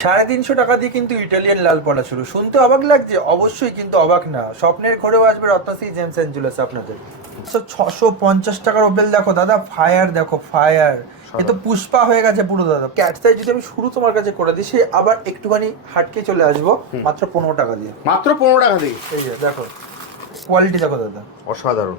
সাড়ে তিনশো টাকা দিয়ে কিন্তু ইটালিয়ান লাল পড়া শুরু। শুনতে অবাক লাগছে অবশ্যই কিন্তু অবাক না। স্বপ্নের ঘরেও আসবে রত্নশ্রী জেমস অ্যান্ড জুয়েলার্স আপনাদের ছশো পঞ্চাশ টাকার ওপেল দেখো দাদা ফায়ার দেখো ফায়ার। এ তো পুষ্পা হয়ে গেছে পুরো দাদা। ক্যাট সাইজ যদি আমি শুরু তোমার কাছে করে দিই সে আবার একটুখানি হাটকে চলে আসব মাত্র পনেরো টাকা দিয়ে। মাত্র পনেরো টাকা দিয়ে? এই যে দেখো। কোয়ালিটি দেখো দাদা। অসাধারণ।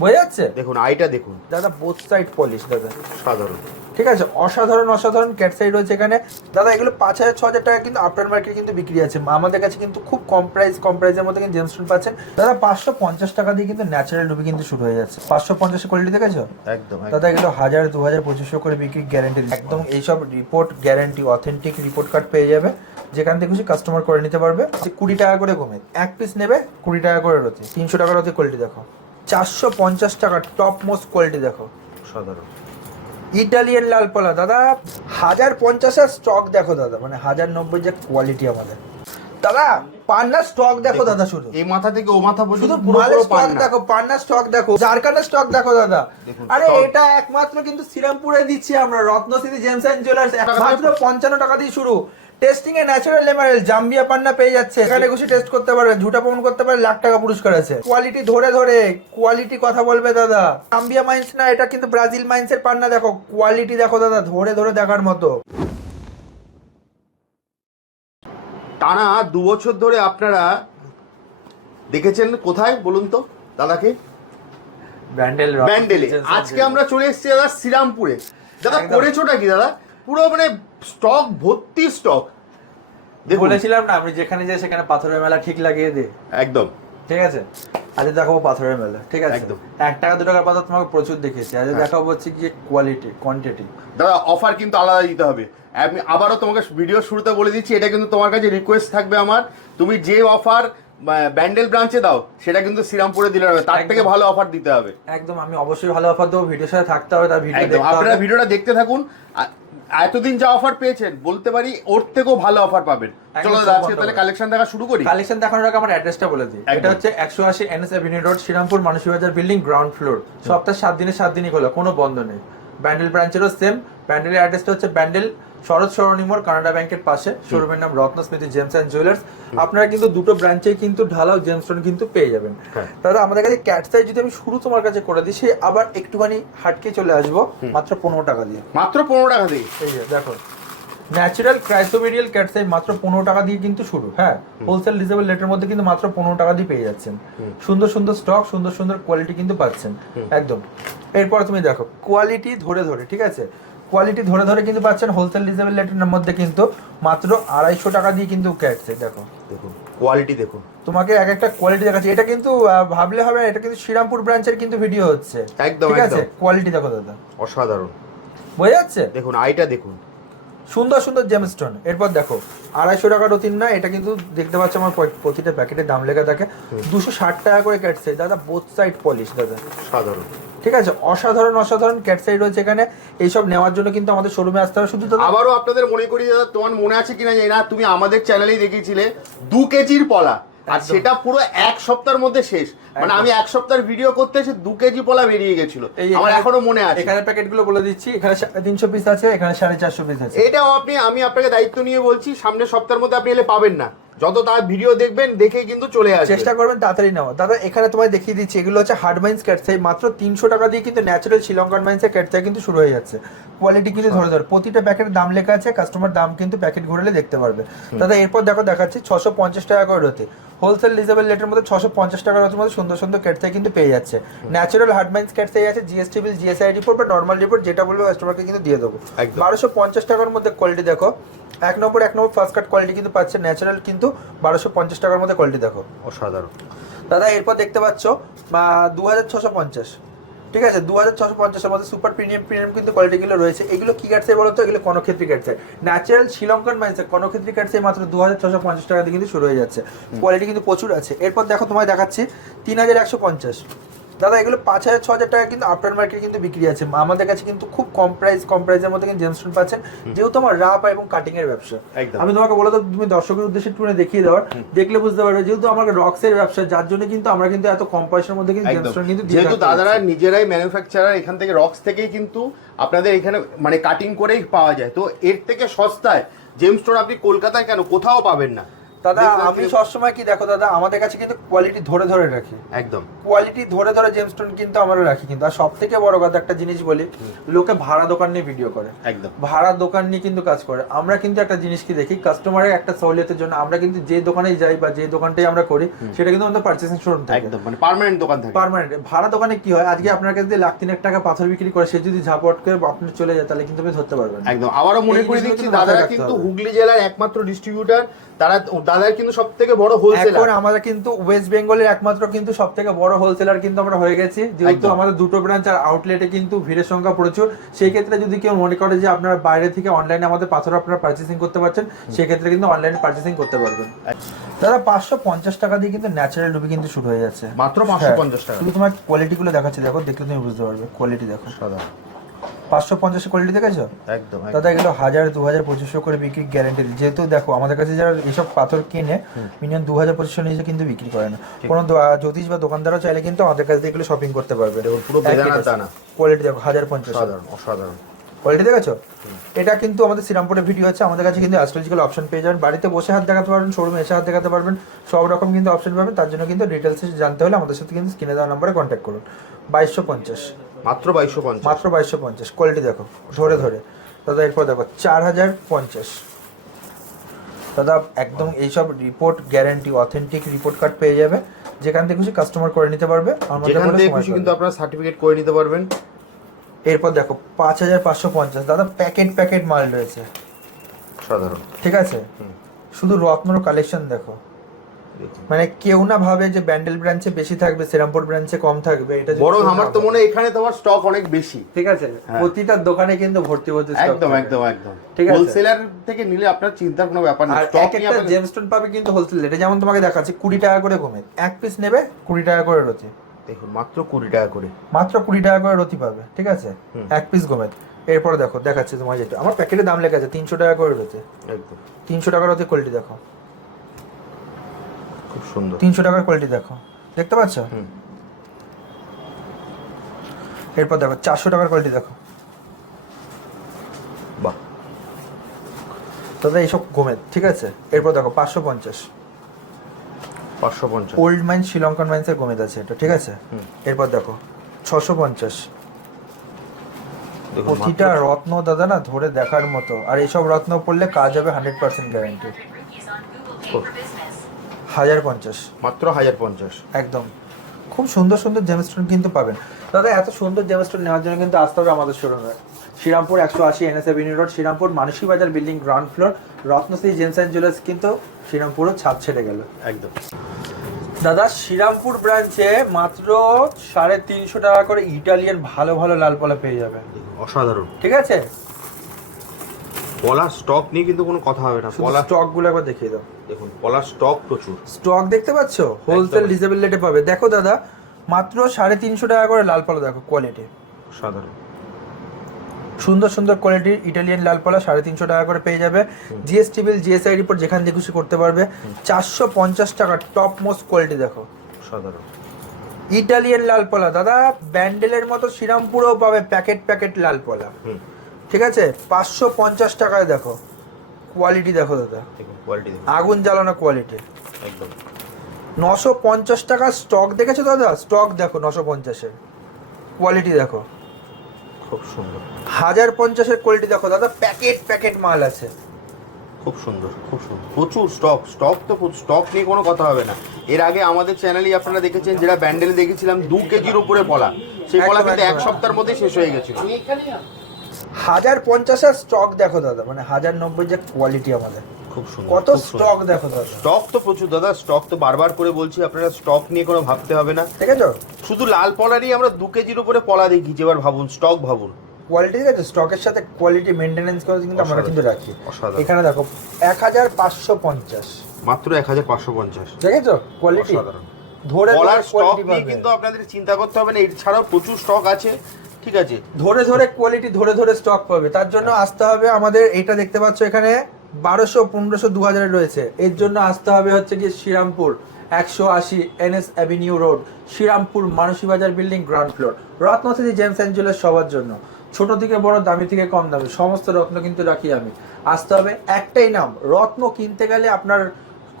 বোঝা যাচ্ছে? দেখুন আইটা দেখুন। দাদা বোথ সাইড পলিশ দাদা। সাধারণ। ঠিক আছে অসাধারণ অসাধারণ ক্যাট সাইড রয়েছে এখানে। দাদা এগুলো পাঁচ হাজার ছ হাজার টাকা কিন্তু আফটার মার্কেট কিন্তু বিক্রি আছে। আমাদের কাছে কিন্তু খুব কম প্রাইস কম প্রাইসের মধ্যে কিন্তু জেমস্টোন পাচ্ছেন। দাদা পাঁচশো পঞ্চাশ টাকা দিয়ে কিন্তু ন্যাচারাল রুবি কিন্তু শুরু হয়ে যাচ্ছে। পাঁচশো পঞ্চাশ কোয়ালিটি দেখেছ? একদম দাদা এগুলো হাজার দু হাজার পঁচিশশো করে বিক্রি গ্যারেন্টি একদম এইসব report guarantee authentic report card পেয়ে যাবে। যেখান থেকে খুশি কাস্টমার করে নিতে পারবে। কুড়ি টাকা করে কমে এক পিস নেবে কুড়ি টাকা করে রয়েছে তিনশো টাকার রয়েছে কোয়ালিটি দেখো। চারশো পঞ্চাশ টাকা টপ মোস্ট কোয়ালিটি দেখো। সাধারণ। ইটালিয়ান লাল পলা দাদা হাজার পঞ্চাশের স্টক দেখো দাদা মানে হাজার নব্বই যে কোয়ালিটি আমাদের। দাদা পান্নার স্টক দেখো দাদা শুধু। এই মাথা থেকে ও মাথা শুধু পর্যন্ত পুরো মালের স্টক দেখো পান্নার স্টক দেখো জারকানের স্টক দেখো দাদা। আরে। এটা একমাত্র কিন্তু শ্রীরামপুরে দিচ্ছি আমরা রত্নশ্রী জেমস অ্যান্ড জুয়েলার্স মাত্র পঞ্চান্ন টাকা দিয়ে শুরু। Testing a natural emerald Zambia পান্না পেয়ে যাচ্ছে। এখানে খুশি টেস্ট করতে পারবে ঝুটা প্রমাণ করতে পারবে লাখ টাকা পুরস্কার আছে। কোয়ালিটি ধরে ধরে কোয়ালিটি কথা বলবে দাদা। জাম্বিয়া মাইন্স না এটা কিন্তু ব্রাজিল মাইন্স এর পান্না দেখো। কোয়ালিটি দেখো দাদা ধরে ধরে দেখার মতো। টানা দু বছর ধরে আপনারা দেখেছেন কোথায় বলুন তো দাদাকে? ব্যান্ডেল ব্যান্ডেলে আজকে আমরা চলে এসেছি দাদা শ্রীরামপুরে। দাদা। করেছোটা কি দাদা? পুরো মানে স্টক ভর্তি স্টক বলেছিলাম না আমি যেখানে যাই সেখানে পাথরের মেলা ঠিক লাগিয়ে দিই। একদম। ঠিক আছে? আজ দেখাবো পাথরের মেলা ঠিক আছে? একদম। এক টাকা দু টাকার পাথর তোমাকে প্রচুর দেখেছি আজ দেখাবো হচ্ছে গিয়ে কোয়ালিটি কোয়ান্টিটি দাদা অফার কিন্তু আলাদা দিতে হবে। আমি আবারও তোমাকে ভিডিও শুরুতে বলে দিচ্ছি এটা কিন্তু তোমার কাছে রিকোয়েস্ট থাকবে আমার। তুমি যে অফার ব্যান্ডেল ব্রাঞ্চে দাও সেটা কিন্তু শ্রীরামপুরে দিলে হবে। তার থেকে ভালো অফার দিতে হবে। একদম আমি অবশ্যই ভালো অফার দেবো। ভিডিওর সাথে থাকতে হবে তার ভিডিও আপনারা ভিডিওটা দেখতে থাকুন। এতদিন যা অফার পেয়েছেন বলতে পারি ওর থেকেও ভালো অফার পাবেন। চলো আজকে তাহলে কালেকশন দেখা শুরু করি। কালেকশন দেখানোর আগে আমার অ্যাড্রেসটা বলে দিই। এটা হচ্ছে একশো আশি N S avenue road Shrirampur Manasi Bazar building ground floor সপ্তাহে সাত দিনে সাত দিনই খোলা কোনো বন্ধ নেই। ব্যান্ডেল ব্রাঞ্চেরও সেম ব্যান্ডেলের অ্যাড্রেসটা হচ্ছে ব্যান্ডেল শরৎ সরণী মোড় কানাডা ব্যাংকের পাশে। শোরুমের নাম রত্ন স্মৃতি জেমস অ্যান্ড জুয়েলার্স। আপনারা কিন্তু দুটো ব্রাঞ্চে কিন্তু ঢালাও জেমস্টোন কিন্তু পেয়ে যাবেন। তাহলে দাদা আমাদের কাছে ক্যাট সাইজ যদি আমি শুরু তোমার কাছে করে দিই সে আবার একটুখানি হাটকে চলে আসব মাত্র পনেরো টাকা দিয়ে। মাত্র পনেরো টাকা দিয়ে? এই যে দেখো। ন্যাচারাল ক্রাইসোমেরিয়াল ক্যাটসাই মাত্র পনেরো টাকা দিয়ে কিন্তু শুরু হ্যাঁ? হোলসেল রিজনেবল রেটের মধ্যে কিন্তু মাত্র পনেরো টাকা দিয়ে পেয়ে যাচ্ছেন। সুন্দর সুন্দর স্টক সুন্দর সুন্দর কোয়ালিটি কিন্তু পাচ্ছেন। একদম। এরপর তুমি দেখো কোয়ালিটি ধরে ধরে ঠিক আছে? কোয়ালিটি ধরে ধরে কিন্তু পাচ্ছেন হোলসেল রিজনেবল রেটের মধ্যে কিন্তু মাত্র আড়াইশো টাকা দিয়ে কিন্তু ক্যাটসাই দেখো। দেখুন কোয়ালিটি দেখুন। তোমাকে এক একটা কোয়ালিটি দেখাচ্ছি। এটা কিন্তু ভাবলে হবে না, এটা কিন্তু শ্রীরামপুর ব্রাঞ্চের কিন্তু ভিডিও হচ্ছে। একদম, ঠিক আছে। কোয়ালিটি দেখো দাদা। অসাধারণ। বোঝা যাচ্ছে? দেখুন আইটা দেখুন। সুন্দর সুন্দর জেমস্টোন এরপর দেখো আড়াইশো টাকার অতিন না এটা কিন্তু দেখতে পাচ্ছ আমার প্রতিটা প্যাকেটে দাম লেখা থাকে। দুশো ষাট টাকা করে ক্যাটসাই দাদা বোথ সাইড পলিশ দাদা। সাধারণ। ঠিক আছে অসাধারণ অসাধারণ ক্যাটসাই রয়েছে এখানে। এইসব নেওয়ার জন্য কিন্তু আমাদের শোরুমে আসতে হবে। শুধু আবারও আপনাদের মনে করি দাদা তোমার মনে আছে কিনা জানি না তুমি আমাদের চ্যানেলেই দেখিয়েছিলে দু কেজির পলা। আর সেটা পুরো এক সপ্তাহের মধ্যে শেষ। মানে আমি এক সপ্তাহের ভিডিও করতে এসে দু কেজি পোলা বেরিয়ে গেছিল। আমার এখনও মনে আছে। এখানে প্যাকেটগুলো বলে দিচ্ছি এখানে তিনশো পিস আছে এখানে সাড়ে চারশো পিস আছে। এটাও আপনি আমি আপনাকে দায়িত্ব নিয়ে বলছি সামনের সপ্তাহের মধ্যে আপনি এলে পাবেন না। যত তার ভিডিও দেখবেন দেখে কিন্তু চলে আসবে। চেষ্টা করবেন তাড়াতাড়ি নেওয়া দাদা এখানে তোমায় দেখিয়ে দিচ্ছি এগুলো হচ্ছে হার্ড মাইন্স ক্যাটসাই মাত্র তিনশো টাকা দিয়ে কিন্তু ন্যাচারাল শ্রীলঙ্কান মাইন্সের ক্যাটসাই কিন্তু শুরু হয়ে যাচ্ছে। কোয়ালিটি কিন্তু ধরে ধরে প্রতিটা প্যাকেটের দাম লেখা আছে কাস্টমার দাম কিন্তু প্যাকেট ঘুরলে দেখতে পারবে। দাদা এরপর দেখো দেখাচ্ছি ছশো পঞ্চাশ টাকা করে রতে। হোলসেল রিজনেবল রেটের মধ্যে ছশো পঞ্চাশ টাকার মধ্যে সুন্দর সুন্দর সুন্দর ক্যাটসাই কিন্তু পেয়ে যাচ্ছে। Natural hard mines cat's eye আছে জিএসটি বিল জিএসআই রিপোর্ট বা নর্মাল রিপোর্ট যেটা বলবে কাস্টমারকে কিন্তু দিয়ে দেবো। বারোশো পঞ্চাশ টাকার মধ্যে কোয়ালিটি দেখো। এক নম্বর এক নম্বর ফার্স্ট কাট কোয়ালিটি কিন্তু পাচ্ছে ন্যাচারাল কিন্তু বারোশো পঞ্চাশ টাকার মধ্যে কোয়ালিটি দেখো। অসাধারণ। দাদা এরপর দেখতে পাচ্ছ দু হাজার ছশো পঞ্চাশ। ঠিক আছে দু হাজার ছশো পঞ্চাশের মধ্যে সুপার প্রিমিয়াম প্রিমিয়াম কিন্তু কোয়ালিটিগুলো রয়েছে। এগুলো কি কাটছে বলো তো? এগুলো কনক্ষেত্রী কাটছে ন্যাচারাল শ্রীলঙ্কান মাইন্সে কনক্ষেত্রী কাটছে মাত্র দু হাজার ছশো পঞ্চাশ টাকা দিয়ে কিন্তু শুরু হয়ে যাচ্ছে। কোয়ালিটি কিন্তু প্রচুর আছে। এরপর দেখো তোমায় দেখাচ্ছি তিন হাজার একশো পঞ্চাশ। দাদা এগুলো পাঁচ হাজার ছ হাজার টাকা কিন্তু আফটার মার্কেট কিন্তু বিক্রি আছে। আমাদের কাছে কিন্তু খুব কম প্রাইস কম প্রাইসের মধ্যে কিন্তু জেমস্টোন পাচ্ছেন। যেহেতু আমার রাপ এবং কাটিং এর ব্যবসা। আমি তোমাকে বলে দেবো তুমি দর্শকের উদ্দেশ্যে একটু দেখিয়ে দেওয়ার দেখলে বুঝতে পারবে যেহেতু আমার রক্সের ব্যবসা যার জন্য কিন্তু আমরা কিন্তু এত কম পয়সার মধ্যে কিন্তু জেমস্টোন কিন্তু যেহেতু দাদারা। নিজেরাই ম্যানুফ্যাকচারার এখান থেকে রক্স থেকেই কিন্তু আপনাদের এখানে মানে কাটিং করেই পাওয়া যায়। তো এর থেকে সস্তায় জেম স্টোন আপনি কলকাতায় কেন? কোথাও পাবেন না। দাদা আমি সবসময় কি দেখো দাদা আমাদের কাছে কিন্তু কোয়ালিটি ধরে ধরে রাখি। একদম। কোয়ালিটি ধরে ধরে জেমস্টোন কিন্তু আমরা রাখি কিন্তু। আর সব থেকে বড় কথা একটা জিনিস বলি লোকে ভাড়া দোকান নিয়ে ভিডিও করে। একদম। ভাড়া দোকান নিয়ে কিন্তু কাজ করে। আমরা কিন্তু একটা জিনিস কি দেখি কাস্টমারের একটা সহলিয়তের জন্য আমরা কিন্তু যে দোকানেই যাই বা যে দোকানটাই আমরা করি সেটা কিন্তু আমাদের পার্চেসিং শোরুম থাকে। একদম মানে পার্মানেন্ট দোকান থাকে। পার্মানেন্ট ভাড়া দোকানে কি হয় আজকে আপনার কাছে লাখ তিনেক টাকা পাথর বিক্রি করে সে যদি ঝাপট করে আপনি চলে যায় তাহলে কিন্তু আপনি ধরতে পারবেন না। একদম। আবারও মনে করে দিচ্ছি দাদারা কিন্তু হুগলি জেলার একমাত্র ডিস্ট্রিবিউটার তারা দাদার কিন্তু সব থেকে বড় এখন হোলসেলার আমাদের কিন্তু ওয়েস্ট বেঙ্গলের একমাত্র কিন্তু সব থেকে বড় হোলসেলার কিন্তু আমরা হয়ে গেছি। যেহেতু আমাদের দুটো ব্রাঞ্চ আর আউটলেটে কিন্তু ভিড়ের সংখ্যা প্রচুর সেই ক্ষেত্রে যদি কেউ মনে করে যে আপনার বাইরে থেকে অনলাইনে আমাদের পাথর আপনারা পার্চেসিং করতে পারছেন সেই ক্ষেত্রে কিন্তু অনলাইনে পার্চেসিং করতে পারবেন। দাদা পাঁচশো পঞ্চাশ টাকা দিয়ে কিন্তু ন্যাচারাল রুবি কিন্তু শুরু হয়ে যাচ্ছে। মাত্র হ্যাঁ, 550 টাকা। শুধু তোমার কোয়ালিটি গুলো দেখাচ্ছি দেখো দেখলে তুমি বুঝতে পারবে। কোয়ালিটি দেখো। সাদা পাঁচশো পঞ্চাশ কোয়ালিটি দেখেছ? একদম দাদা এগুলো হাজার দু হাজার পঁচিশশো করে বিক্রি গ্যারেন্টি যেহেতু দেখো আমাদের কাছে যারা এইসব পাথর কিনে মিনিমাম দু হাজার পঁচিশশো নিচে কিন্তু বিক্রি করে না। কোনো জ্যোতিষ বা দোকানদারও চাইলে কিন্তু আমাদের কাছ থেকে এগুলো শপিং করতে পারবে। দেখুন, পুরো দানা। কোয়ালিটি দেখো হাজার পঞ্চাশ সাধারণ অসাধারণ। কোয়ালিটি দেখেছ? এটা কিন্তু আমাদের শ্রীরামপুরের ভিডিও আছে আমাদের কাছে কিন্তু অ্যাস্ট্রোলজিক্যাল অপশন পেয়ে যাবেন। বাড়িতে বসে হাত দেখাতে পারবেন শোরুমে এসে হাত দেখাতে পারবেন সব রকম কিন্তু অপশন পাবেন। তার জন্য কিন্তু ডিটেলস জানতে হলে আমাদের সাথে কিন্তু স্ক্রিনে দেওয়া নম্বরে কন্ট্যাক্ট করুন। বাইশশো পঞ্চাশ। মাত্র বাইশশো পঞ্চাশ। মাত্র বাইশশো পঞ্চাশ। কোয়ালিটি দেখো ধরে ধরে। দাদা এরপর দেখো চার হাজার পঞ্চাশ। দাদা একদম এইসব report guarantee authentic report card পেয়ে যাবে। যেখান থেকে খুশি কাস্টমার করে নিতে পারবে। যেখান থেকে খুশি কিন্তু আপনারা সার্টিফিকেট করে নিতে পারবেন। এরপর দেখো পাঁচ হাজার পাঁচশো পঞ্চাশ। দাদা প্যাকেট প্যাকেট মাল রয়েছে। সাধারণ। ঠিক আছে? শুধু রত্নর কালেকশন দেখো। মানে কেউ না ভাবে যে ব্যান্ডেল ব্রাঞ্চে বেশি থাকবে শ্রীরামপুর ব্রাঞ্চে কম থাকবে এটা বরং আমার তো মনে হয় এখানে তোমার স্টক অনেক বেশি। ঠিক আছে হ্যাঁ। প্রতিটা দোকানে কিন্তু ভর্তি ভর্তি stock একদম একদম একদম। ঠিক আছে। হোলসেলার থেকে নিলে আপনার চিন্তার কোনো ব্যাপার নেই স্টক এক একটা জেমস্টোন পাবে কিন্তু হোলসেল রেটে যেমন তোমাকে দেখাচ্ছি কুড়ি টাকা করে কমে এক পিস নেবে কুড়ি টাকা করে রতি। দেখুন মাত্র কুড়ি টাকা করে। মাত্র কুড়ি টাকা করে রতি পাবে ঠিক আছে? এক পিস গমে এরপর দেখো দেখাচ্ছি তোমার যেটা। আমার প্যাকেটের দাম লেখা আছে তিনশো টাকা করে রয়েছে একদম। তিনশো টাকার রতি কোয়ালিটি দেখো। খুব সুন্দর। তিনশো টাকার কোয়ালিটি দেখো। দেখতে পাচ্ছ? হুম। এরপর দেখো চারশো টাকার কোয়ালিটি দেখো। বাহ। দাদা এইসব গমে ঠিক আছে? এরপর দেখো পাঁচশো পঞ্চাশ। পাঁচশো পঞ্চাশ। ওল্ড মাইন্স শ্রীলঙ্কান মাইন্সের গমেদ আছে এটা ঠিক আছে? হুম। এরপর দেখো ছশো পঞ্চাশ। প্রতিটা রত্ন দাদা না ধরে দেখার মতো। আর এইসব রত্ন পড়লে কাজ হবে হান্ড্রেড পার্সেন্ট গ্যারান্টি হাজার পঞ্চাশ। মাত্র হাজার পঞ্চাশ। একদম। খুব সুন্দর সুন্দর জেমস্টোন কিন্তু পাবেন। দাদা এত সুন্দর জেমস্টোন নেওয়ার জন্য কিন্তু আসতে হবে আমাদের শোরুমে শ্রীরামপুর একশো আশি NS avenue road Shrirampur Manasi Bazar building ground floor Ratnashree gems and jewellers কিন্তু শ্রীরামপুরও ছাপ ছেড়ে গেল। একদম। দাদা শ্রীরামপুর ব্রাঞ্চে মাত্র সাড়ে তিনশো টাকা করে ইটালিয়ান ভালো ভালো লাল পলা পেয়ে যাবেন। অসাধারণ। ঠিক আছে? পলার স্টক নিয়ে কিন্তু কোনো কথা হবে না। শুধু পলা স্টকগুলো একবার দেখিয়ে দাও। দেখুন পলার স্টক প্রচুর। স্টক দেখতে পাচ্ছ? হোলসেল। রিজনেবল রেটে পাবে। দেখো দাদা মাত্র সাড়ে তিনশো টাকা করে লাল পলা দেখো কোয়ালিটি সাধারণ। সুন্দর সুন্দর কোয়ালিটির ইটালিয়ান লাল পলা সাড়ে তিনশো টাকা করে পেয়ে যাবে। জিএসটি বিল জিএসআই রিপোর্ট যেখান থেকে খুশি করতে পারবে। চারশো পঞ্চাশ টাকা টপ মোস্ট কোয়ালিটি দেখো। সাধারণ। ইটালিয়ান লাল পলা দাদা ব্যান্ডেলের মতো শ্রীরামপুরেও পাবে প্যাকেট প্যাকেট লাল পলা। ঠিক আছে? পাঁচশো পঞ্চাশ টাকায় দেখো। কোয়ালিটি দেখো দাদা। কোয়ালিটি আগুন জ্বালানো কোয়ালিটি একদম। নশো পঞ্চাশ টাকা স্টক দেখেছ দাদা? স্টক দেখো নশো পঞ্চাশের কোয়ালিটি দেখো। খুব সুন্দর। হাজার পঞ্চাশের কোয়ালিটি দেখো দাদা। প্যাকেট প্যাকেট মাল আছে। খুব সুন্দর খুব সুন্দর। প্রচুর স্টক স্টক তো স্টক নিয়ে কোনো কথা হবে না। এর আগে আমাদের চ্যানেলেই আপনারা দেখেছেন যেটা ব্যান্ডেল দেখেছিলাম দু কেজির উপরে পলা। সেই পলা কিন্তু এক। সপ্তাহের মধ্যে শেষ হয়ে গেছিল। হাজার পঞ্চাশের স্টক দেখো দাদা মানে হাজার নব্বই যে কোয়ালিটি আমাদের। খুব সুন্দর কত স্টক দেখো দাদা। স্টক তো প্রচুর দাদা স্টক তো বারবার করে বলছি আপনারা স্টক নিয়ে কোনো ভাবতে হবে না। ঠিক আছে শুধু লাল পলারই আমরা দু কেজির উপরে পলা দেখিয়েছি এবার ভাবুন স্টক ভাবুন। কোয়ালিটি ঠিক আছে স্টকের সাথে কোয়ালিটি মেনটেনেন্স করে কিন্তু আমরা। কিন্তু রাখি। এখানে দেখো এক হাজার পাঁচশো পঞ্চাশ। মাত্র এক হাজার পাঁচশো পঞ্চাশ। দেখেছ? কোয়ালিটি ধরে পলার স্টক নিয়ে কিন্তু আপনাদের চিন্তা করতে হবে না এছাড়াও প্রচুর স্টক আছে। ঠিক আছে? ধরে ধরে কোয়ালিটি ধরে ধরে স্টক পাবে। তার জন্য আসতে হবে আমাদের এটা দেখতে পাচ্ছ এখানে বারোশো পনেরোশো দু হাজারে রয়েছে। এর জন্য আসতে হবে হচ্ছে কি শ্রীরামপুর একশো আশি NS avenue road Shrirampur Manasi Bazar building ground floor Ratnashree gems অ্যাঞ্জেলের সবার জন্য। ছোট থেকে বড় দামি থেকে কম দামি সমস্ত রত্ন কিন্তু রাখি আমি। আসতে হবে একটাই নাম রত্ন কিনতে গেলে আপনার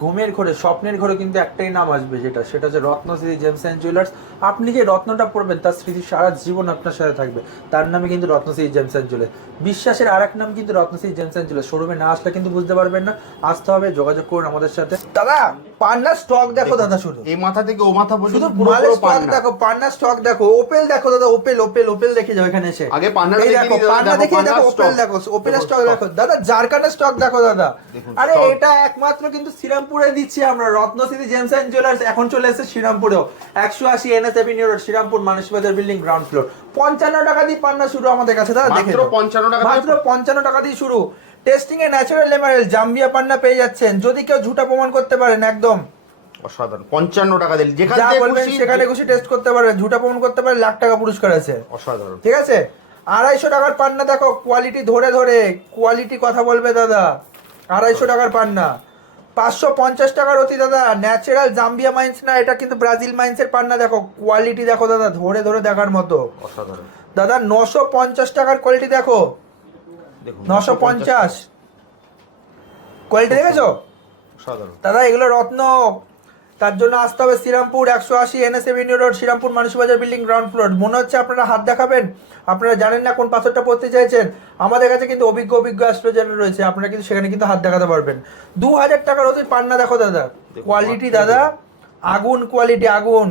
ঘুমের ঘরে স্বপ্নের ঘরে কিন্তু একটাই নাম আসবে যেটা সেটা হচ্ছে রত্নশ্রী জেমস অ্যান্ড জুয়েলার্স। আপনি যে রত্নটা পড়বেন তার স্মৃতি সারা জীবন আপনার সাথে থাকবে। তার নামে কিন্তু রত্নশ্রী জেমস অ্যান্ড জুয়েলার্স। বিশ্বাসের আর এক নাম কিন্তু রত্নশ্রী জেমস অ্যান্ড জুয়েলার্স। শোরুমে না আসলে কিন্তু বুঝতে পারবেন না। আসতে হবে যোগাযোগ করুন আমাদের সাথে। দাদা পান্নার স্টক দেখো দাদা শুধু। এই মাথা থেকে ও মাথা পর্যন্ত পুরো স্টক দেখো পান্নার স্টক দেখো। ওপেল দেখো দাদা ওপেল ওপেল ওপেল দেখে যাও এখানে এসে। আগে দেখিয়ে দেখো পান্না দেখে দেখো ওপেল। দেখো ওপেলের দেখো স্টক দেখো দাদা জারকানের স্টক দেখো দাদা। আরে এটা একমাত্র কিন্তু শ্রীরামপুরে দিচ্ছি আমরা। রত্নশ্রী জেমস অ্যান্ড জুয়েলার্স এখন চলে এসেছে শ্রীরামপুরেও। একশো আশি এনএস এভিনিউ রোড শ্রীরামপুর মানুষ বাজার বিল্ডিং গ্রাউন্ড ফ্লোর। পঞ্চান্ন টাকা দিয়ে পান্না শুরু আমাদের কাছে দাদা দেখে। 55 টাকা মাত্র পঞ্চান্ন টাকা দিয়ে শুরু। Testing a natural emerald Zambia পান্না পেয়ে যাচ্ছেন। যদি কেউ ঝুটা প্রমাণ করতে পারেন একদম। অসাধারণ। পঞ্চান্ন টাকা দিল যেখান সেখানে খুশি টেস্ট করতে পারবেন। ঝুটা প্রমাণ করতে পারেন লাখ টাকা পুরস্কার আছে। অসাধারণ। ঠিক আছে? আড়াইশো টাকার পান্না দেখো কোয়ালিটি ধরে ধরে। কোয়ালিটি কথা বলবে দাদা। আড়াইশো টাকার পান্না। পাঁচশো পঞ্চাশ টাকার অতি দাদা ন্যাচারাল জাম্বিয়া মাইন্স না এটা কিন্তু ব্রাজিল মাইন্সের পান্না দেখো কোয়ালিটি দেখো দাদা ধরে ধরে দেখার মতো। অসাধারণ। দাদা নশো পঞ্চাশ টাকার কোয়ালিটি দেখো। নশো পঞ্চাশ। কোয়ালিটি দেখেছ? দাদা এগুলো রত্ন তার জন্য আসতে হবে শ্রীরামপুর একশো আশি এনএস এভিনিউ রোড শ্রীরামপুর বাজার বিল্ডিং গ্রাউন্ড ফ্লোর। মনে হচ্ছে আপনারা হাত দেখাবেন? আপনারা জানেন না কোন পাথরটা পড়তে চাইছেন? আমাদের কাছে কিন্তু অভিজ্ঞ অভিজ্ঞ অ্যাস্ট্রোজার রয়েছে। আপনারা কিন্তু সেখানে কিন্তু হাত দেখাতে পারবেন। দু হাজার টাকার অতি পান্না দেখো দাদা। কোয়ালিটি দাদা আগুন কোয়ালিটি আগুন।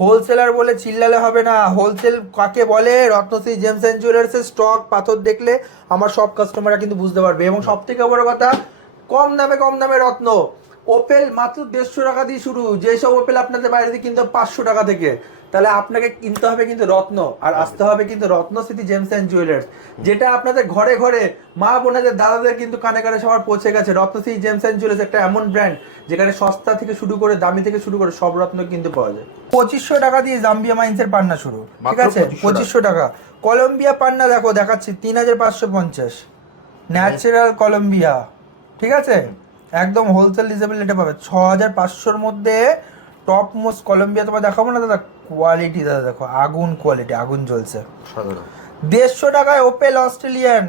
হোলসেলার বলে চিল্লালে হবে না। হোলসেল কাকে বলে? রত্নশ্রী জেমস অ্যান্ড জুয়েলার্সের স্টক পাথর দেখলে আমার সব কাস্টমাররা কিন্তু বুঝতে পারবে। এবং সব থেকে বড় কথা কম দামে কম দামে রত্ন। ওপেল মাত্র দেড়শো টাকা দিয়ে শুরু। যেসব ওপেল আপনাদের বাইরে দিয়ে কিনতে পাঁচশো টাকা থেকে। তাহলে আপনাকে কিনতে হবে কিন্তু রত্ন। আর আসতে হবে কিন্তু Ratna city gems and jewellers যেটা আপনাদের ঘরে ঘরে মা বোনাদের দাদাদের কিন্তু কানে কানে সবার পৌঁছে গেছে। Ratna city gems and jewellers একটা এমন ব্র্যান্ড যেখানে সস্তা থেকে শুরু করে দামি থেকে শুরু করে সব রত্ন কিন্তু পাওয়া যায়। পঁচিশশো টাকা দিয়ে জাম্বিয়া মাইন্সের পান্না শুরু। ঠিক আছে? পঁচিশশো টাকা। কলম্বিয়া পান্না দেখো দেখাচ্ছি। তিন হাজার পাঁচশো পঞ্চাশ। ন্যাচারাল কলম্বিয়া ঠিক আছে? একদম হোলসেল রিজনেবল রেটে পাবে। ছ হাজার পাঁচশোর মধ্যে টপ মোস্ট কলম্বিয়া তোমার দেখাবো না দাদা? কোয়ালিটি দাদা দেখো আগুন কোয়ালিটি আগুন জ্বলছে। দেড়শো টাকায় ওপেল অস্ট্রেলিয়ান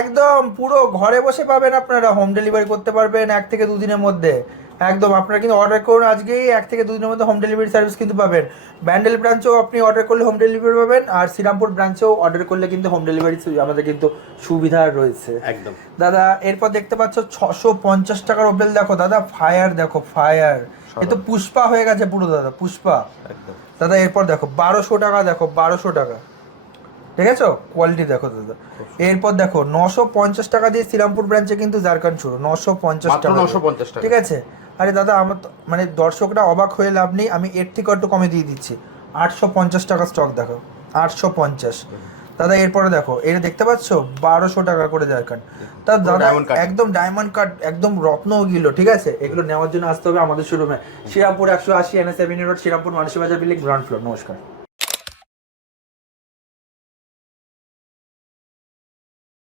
একদম পুরো ঘরে বসে পাবেন আপনারা হোম ডেলিভারি করতে পারবেন এক থেকে দুদিনের মধ্যে। একদম আপনারা কিন্তু অর্ডার করুন। আজকেই এক থেকে দুদিনের মধ্যে হোম ডেলিভারি সার্ভিস কিন্তু পাবেন। ব্যান্ডেল ব্রাঞ্চেও আপনি অর্ডার করলে হোম ডেলিভারি পাবেন আর শ্রীরামপুর ব্রাঞ্চেও অর্ডার করলে কিন্তু হোম ডেলিভারি আমাদের কিন্তু সুবিধা রয়েছে। একদম। দাদা এরপর দেখতে পাচ্ছ ছশো পঞ্চাশ টাকার ওপেল দেখো। দাদা ফায়ার দেখো ফায়ার এ তো পুষ্পা হয়ে গেছে পুরো দাদা পুষ্পা। একদম। দাদা এরপর দেখো বারোশো টাকা দেখো বারোশো টাকা। ঠিক আছে কোয়ালিটি দেখো দাদা এরপর দেখো নশো পঞ্চাশ টাকা দিয়ে শ্রীরামপুর ব্রাঞ্চে কিন্তু জারকান শুরু নশো পঞ্চাশ টাকা 950 টাকা। ঠিক আছে? আরে দাদা আমার মানে দর্শকরা অবাক হয়ে লাভ নেই আমি এর থেকে একটু কমে দিয়ে দিচ্ছি। আটশো পঞ্চাশ টাকা স্টক দেখো আটশো পঞ্চাশ। দাদা এরপরে দেখো এটা দেখতে পাচ্ছ? বারোশো টাকা করে জারকান তা দাদা। একদম ডায়মন্ড কাট একদম রত্ন গিলো ঠিক আছে? এগুলো নেওয়ার জন্য আসতে হবে আমাদের শোরুমে শ্রীরামপুর একশো আশি NS avenue road Shrirampur Manasi Bazar building ground floor নমস্কার।